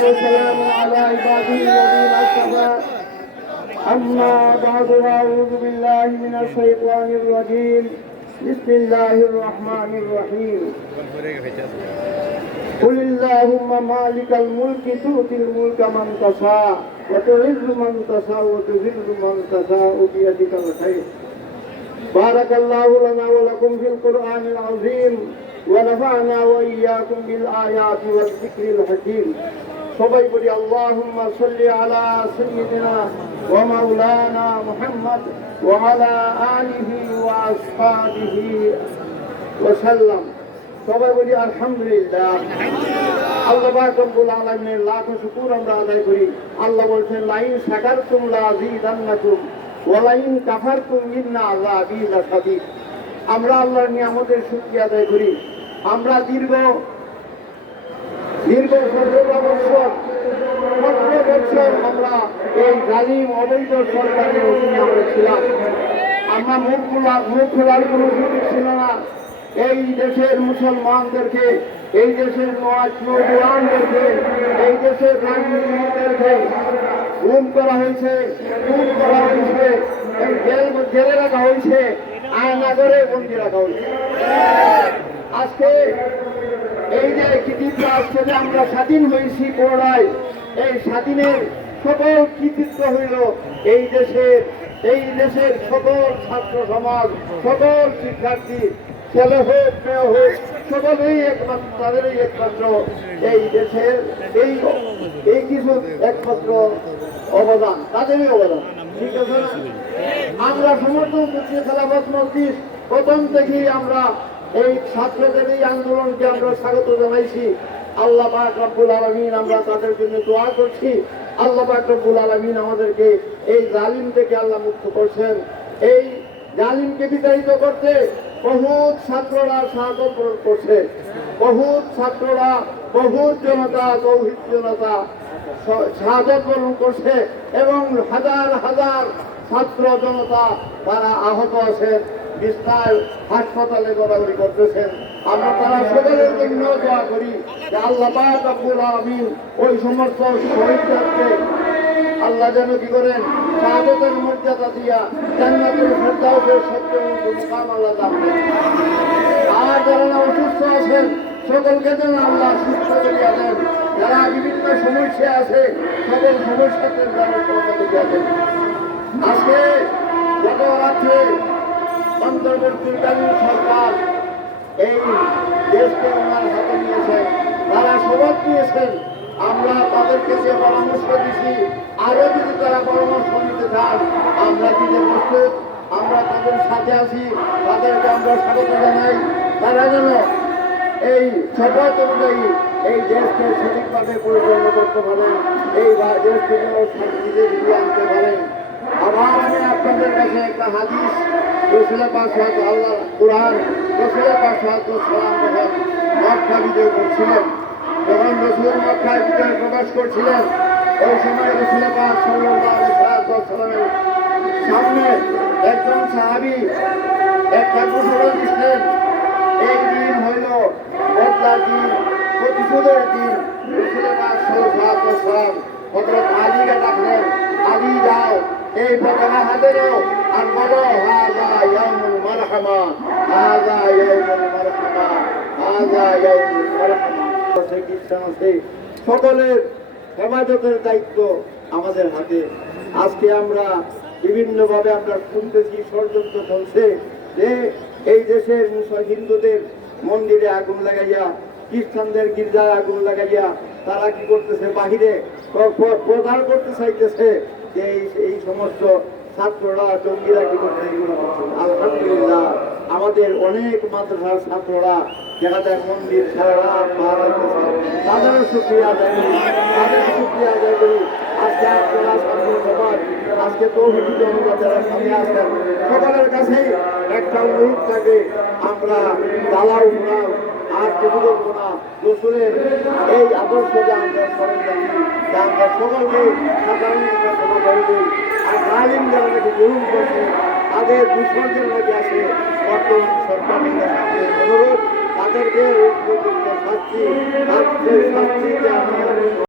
والسلام على عباده الذين اصطفى أما بعد أعوذ بالله من الشيطان الرجيم بسم الله الرحمن الرحيم قل اللهم مالك الملك تؤتي الملك من تشاء وتعز من تشاء وتذل من تشاء بيدك الخير بارك الله لنا ولكم في القرآن العظيم ونفعنا وإياكم بالآيات والذكر الحكيم সবাই বলি আল্লাহুম্মা সাল্লি আলা সাইয়্যিদিনা ওয়া মাওলানা মুহাম্মদ ওয়া আলা আলিহি ওয়া আসহাবিহি ওয়া সাল্লাম। সবাই বলি আলহামদুলিল্লাহ। আল্লাহ পাক রব্বুল আলামিনের লাখ শুকর আমরা আদায় করি। আল্লাহ বলেন লাইন শাকারতুম লাযীদান্নাকুম ওয়া লাইন কাফারতুম ইন্না আযাবি লাশাদীদ। আমরা আল্লাহর নিয়ামতের শুকরিয়া আদায় করি। আমরা দীর্ঘ 17 বছর আমরা এই জালিম অবৈধ সরকারের অধীনে আমরা ছিলাম। আমরা মুখ খোলার কোনো সুযোগ ছিল না। এই দেশের মুসলমানদেরকে, এই দেশের নওজওয়ানদেরকে, এই দেশের রাজনীতিবিদদেরকে গুম করা হয়েছে, খুন করা হয়েছে, জেলে রাখা হয়েছে, আয়না করে বন্দি রাখা হয়েছে। আজকে এই যে কৃতিত্ব আজকে যে আমরা স্বাধীন হয়েছি পুনরায়, এই স্বাধীনের সকল কৃতিত্ব হইল এই দেশের সকল ছাত্র সমাজ, সকল শিক্ষার্থী, ছেলে হোক মেয়ে হোক, সকলেই একমাত্র, তাদেরই একমাত্র এই দেশের এই কিছু একমাত্র অবদান, তাদেরই অবদান। ঠিক আছে না? আমরা সমর্থন করছি খেলাফত মজলিস প্রথম থেকেই আমরা এই ছাত্রদের এই আন্দোলনকে আমরা স্বাগত জানাইছি। আল্লাহ পাক রব্বুল আলামিন, আমরা তাদের জন্য দোয়া করছি। আল্লাহ পাক রব্বুল আলামিন আমাদেরকে এই জালিম থেকে আল্লাহ মুক্ত করছেন। এই জালিমকে বিতাড়িত করতে বহুত ছাত্ররা শাহাদত বরণ করছে, বহুত ছাত্ররা, বহুত জনতা, তৌহিদ জনতা শাহাদত বরণ করছে এবং হাজার হাজার ছাত্র জনতা তারা আহত আছেন, বিস্তার হাসপাতালে গড়াগড়ি করতেছেন। আমরা তারা সকলের জন্য দোয়া করি যে আল্লাহ পাক রব্বুল আলামিন ওই সমস্ত শহীদদেরকে আল্লাহ যেন কি করেন শাহাদাতের মর্যাদা দিয়া জান্নাতুল ফেরদাউসের সবচেয়ে মুকাম আল্লাহ দান করেন। আর যারা অসুস্থ আছেন সকলকে যেন আল্লাহ সুস্থ করিয়া দেন। যারা বিভিন্ন সমস্যা আছে সকল সমস্যাতে ব্যবস্থা করিয়া দেন। আজকে গত রাত্রে অন্তর্বর্তীকালীন সরকার এই দেশকে ওনার হাতে নিয়েছেন, তারা শপথ নিয়েছেন। আমরা তাদেরকে যে পরামর্শ দিচ্ছি, আরো যদি তারা পরামর্শ নিতে চান আমরা দিতে প্রস্তুত, আমরা তাদের সাথে আছি, তাদেরকে আমরা স্বাগত জানাই। তারা যেন এই শপথ অনুযায়ী এই দেশকে সঠিকভাবে পরিচালনা করতে পারেন, এই দেশকে যেন শান্তিতে ফিরিয়ে আনতে পারেন। আবার আমি আপনাদের কাছে একটা হাদিস, রাসূল পাক সাল্লাল্লাহু আল্লাহ কুরআন, রাসূল পাক সাল্লাল্লাহু আলাইহি যখন মক্কা বিজয় করছিলেন, যখন রাসূল মক্কায় বিজয় প্রকাশ করছিলেন, ওই সময় রাসূল পাক সাল্লাল্লাহু আলাইহি ওয়াসাল্লামের সামনে একজন সাহাবী একটা ঘোষণা দিলেন, এই দিন হইল বদলার দিন, প্রতিশোধের দিন। রাসূল পাক সাল্লাল্লাহু আলাইহি ওয়াসাল্লাম হযরত আলীকে ডাকলেন, আলী যাও এই পতাকা হাতে নাও আর বলো হাযা ইয়াউমুল মারহামা, হাযা ইয়াউমুল মারহামা, হাযা ইয়াউমুল মারহামা। সকলের হেফাজতের দায়িত্ব আমাদের হাতে। আজকে আমরা বিভিন্নভাবে আমরা শুনতেছি ষড়যন্ত্র চলছে যে এই দেশের হিন্দুদের মন্দিরে আগুন লাগাইয়া, খ্রিস্টানদের গির্জায় আগুন লাগাইয়া তারা কি করতেছে, বাহিরে প্রচার করতে চাইতেছে যে এই সমস্ত ছাত্ররা, জঙ্গিরা কি করছে, এগুলো করছে। আলহামদুলিল্লাহ আমাদের অনেক মাদ্রাসার ছাত্ররা দেখা যায় মন্দির সারা রাত পাহারা করছে, তাদেরও শুকরিয়া আদায় করি, তাদের শুকরিয়া আদায় করি। আজকে আপনারা ছাত্র সমাজ, আজকে তৌহিদি জনতা যারা সামনে আসেন, সকলের কাছেই একটা অনুরোধ থাকে, আমরা দালাল না আর কিছু করবো না। রসুলের এই আদর্শকে আমরা স্মরণ রাখি, যে আমরা সকলকে সাধারণ ক্ষমা করে দিই। আর জালিম যারা নাকি গ্রহণ করছে, তাদের দুঃসর্গের নাকি আছে, বর্তমান সরকারের কাছে অনুরোধ, তাদেরকে যে শাস্তি আর সেই শাস্তিতে আমি